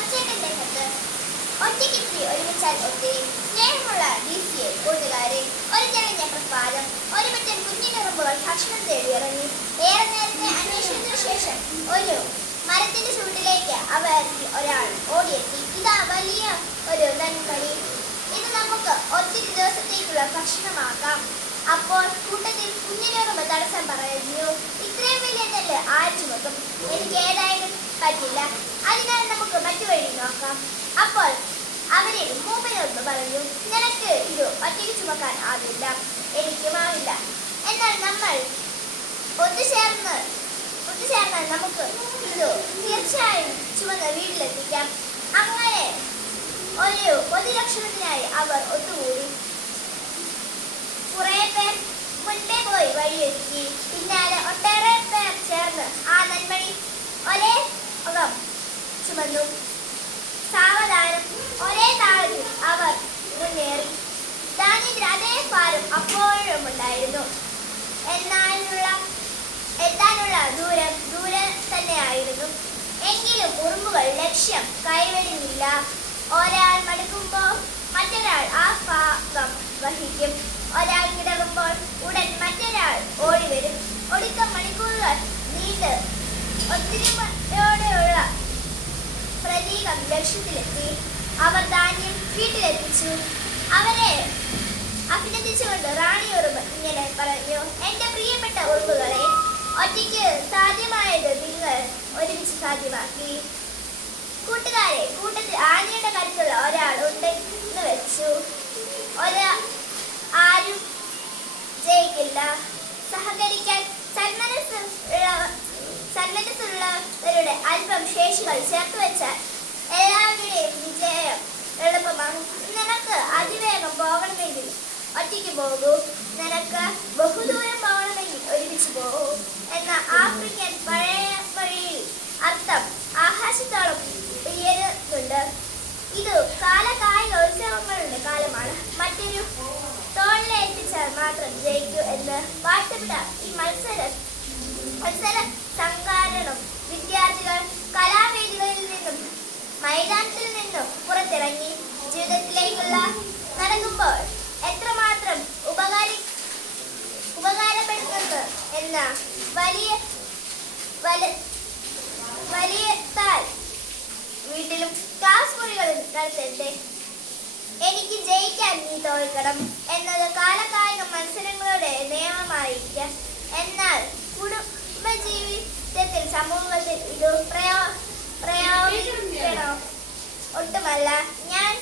ഒച്ചേട്ടന്റെ കത്ത് ഒറ്റയ്ക്കെത്തി ഒരുമിച്ചാൽ ഒത്തിരി സ്നേഹമുള്ള ഡി സി എ കൂട്ടുകാരെ ഒരു തെളിഞ്ഞ പ്രഭാതം ഒരു പറ്റൻ കുഞ്ഞിനുറുമ്പുകൾ ഭക്ഷണം തേടി ഇറങ്ങി ഏറെ നേരത്തെ അന്വേഷണത്തിനു ശേഷം ഒരു മരത്തിന്റെ ചൂട്ടിലേക്ക് അവരിൽ ഒരാൾ ഓടിയെത്തി ഇതാ വലിയ ഒരു നന്മണി ഇത് നമുക്ക് ഒത്തിരി ദിവസത്തേക്കുള്ള ഭക്ഷണമാക്കാം അപ്പോൾ കൂട്ടത്തിൽ കുഞ്ഞിനുറുമ്പ് തടസ്സം പറഞ്ഞു ഇത്രയും വലിയ നെല്ല് ആരും എനിക്ക് ഏതായാലും പറ്റില്ല അതിനാൽ നമുക്ക് നോക്കാം. അപ്പോൾ അവരെ മൂപ്പനോട് പറഞ്ഞു നിനക്ക് ഇത് ഒറ്റയ്ക്ക് ചുമക്കാൻ ആവില്ല എനിക്കും ആവില്ല എന്നാൽ നമ്മൾ ഒത്തുചേർന്ന് ഒത്തുചേർന്നാൽ നമുക്ക് ഇത് തീർച്ചയായും ചുമന്ന് വീട്ടിലെത്തിക്കാം. അങ്ങനെ ഒരു പൊതുരക്ഷണത്തിനായി അവർ ഒത്തുകൂടി. കുറെ പേർ മുൻപേ പോയി വഴിയൊരുക്കി. പിന്നാലെ ഒട്ടേറെ പേർ ചേർന്ന് ആ നന്മണി ഒരേ ചുമന്നു. ഉറുമ്പുകൾ ലക്ഷ്യം കൈവരുന്നില്ല ഒരാൾ മടുക്കുമ്പോൾ മറ്റൊരാൾ ആ ഭാഗം വഹിക്കും. ഒരാൾ കിടക്കുമ്പോൾ ഉടൻ മറ്റൊരാൾ ഓടി വരും ഒടുക്ക മണിക്കൂറുകൾ നീണ്ട്. ഒത്തിരിയോടെയുള്ള പ്രതീകം ലക്ഷ്യത്തിലെത്തി. അവർ ധാന്യം വീട്ടിലെത്തിച്ചു. അവരെ അഭിനന്ദിച്ചുകൊണ്ട് റാണി ഉറുമ്പ് ഇങ്ങനെ പറഞ്ഞു എന്റെ പ്രിയപ്പെട്ട ഉറുമ്പുകളെ ഒറ്റയ്ക്ക് സാധ്യമായത് നിങ്ങൾ സാധ്യമാക്കി കൂട്ടുകാരെ കൂട്ടത്തിൽ ആനയുടെ കരുത്തുള്ള ഒരാൾ ഉണ്ട് എന്ന് വെച്ചു. ഒരാ ആരും ജയിക്കില്ല. സഹകരിക്കാൻ സന്മനസ്സുള്ളവരുടെ അല്പം ശേഷികൾ ചേർത്ത് വെച്ചാൽ എല്ലാവരുടെയും വിജയം എളുപ്പമാകും നിനക്ക് അതിവേഗം പോകണമെങ്കിൽ ഒറ്റയ്ക്ക് പോകൂ. നിനക്ക് ബഹുദൂരം പോകണമെങ്കിൽ ഒരുമിച്ച് പോകൂ. എന്ന ആഫ്രിക്കൻ ഉയരുന്നുണ്ട് ഇത് കാലകായിക ഉത്സവങ്ങളുണ്ട്. കാലമാണ്. മറ്റൊരു തോളിലേൽപ്പിച്ചാൽ മാത്രം ജയിക്കൂ എന്ന് പാട്ടുപിട ഈ മത്സരം മത്സര സംഘാടനം വിദ്യാർത്ഥികൾ കലാവേദികളിൽ നിന്നും മൈതാനത്തിൽ നിന്നും പുറത്തിറങ്ങി ജീവിതത്തിലേക്കുള്ള നടത്തട്ടെ എനിക്ക് ജയിക്കാൻ നീ തോൽക്കണം എന്നത് കാലകാലിക മത്സരങ്ങളുടെ നിയമമായിരിക്കാം. എന്നാൽ കുടുംബജീവിതത്തിൽ സമൂഹത്തിൽ ഇത് പ്രയോ പ്രയോഗിക്കണോ? ഒട്ടുമല്ല. ഞാൻ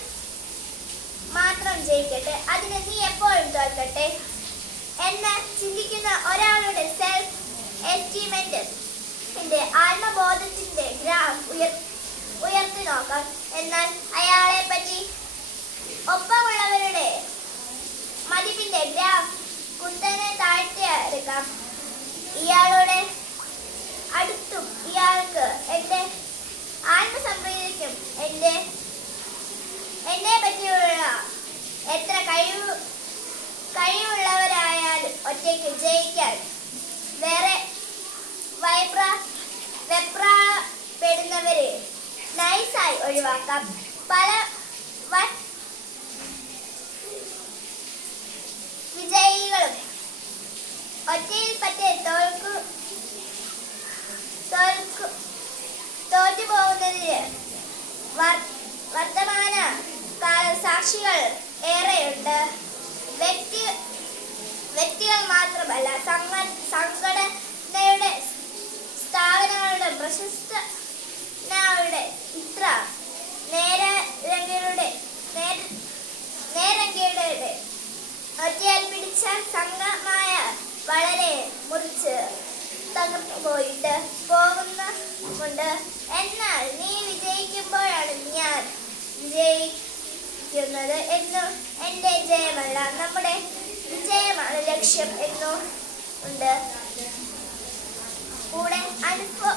മാത്രം ജയിക്കട്ടെ. അതിന് നീ എപ്പോഴും തോൽക്കട്ടെ. എന്ന് ചിന്തിക്കുന്ന ഒരാളുടെ സെൽഫ് എസ്റ്റിമേറ്റ് ആത്മബോധത്തിന്റെ ഗ്രാഫ് ഉയർ ഉയർത്തി ഒറ്റയ്ക്ക് ജയിക്കാൻ. വേറെ വൈപ്ര വെപ്രാപ്പെടുന്നവരെ നൈസായി ഒഴിവാക്കാം. പല വിജയികളും ഒറ്റയിൽ പറ്റേ തോൽക്കു തോൽക്കു തോറ്റു പോകുന്നതിന് വർ- വർത്തമാന കാല സാക്ഷികൾ ഏറെയുണ്ട്. വ്യക്തി പോകുന്നുമുണ്ട് എന്നാൽ നീ വിജയിക്കുമ്പോഴാണ് ഞാൻ വിജയിക്കുന്നത് എന്നു എന്റെ ജയമല്ല. നമ്മുടെ വിജയമാണ് ലക്ഷ്യം എന്നു ഉണ്ട്. കൂടെ അനുഭവ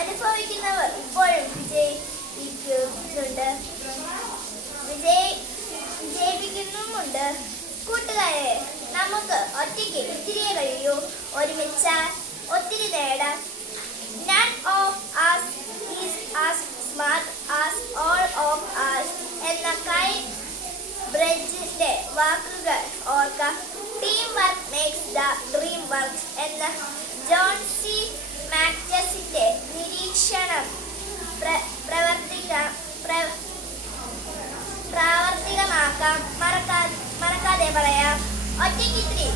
അനുഭവിക്കുന്നവർ ഇപ്പോഴും വിജയിക്കുന്നുണ്ട് വിജയി വിജയിപ്പിക്കുന്നുമുണ്ട്. കൂട്ടുകാരെ നമുക്ക് ഒറ്റയ്ക്ക് ഒത്തിരിയെ കഴിയൂ. ഒരുമിച്ചാൽ ഒത്തിരി നേടാം. ഓർക്കാം team work makes the dream work എന്ന ജോൺ സി മാക്ടസിന്റെ നിരീക്ഷണം പ്രവർത്തിക്കാം പ്രവർത്തിക പ്ര- പ്രാവർത്തികമാക്കാം. മറക്കാതെ മറക്കാതെ പറയാം. ഒറ്റയ്ക്കിത്തിരി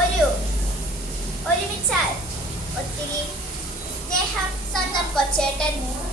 ഒരു ഒരുമിച്ചാൽ ഒത്തിരി സ്നേഹം സ്വന്തം കൊച്ചേട്ടൻ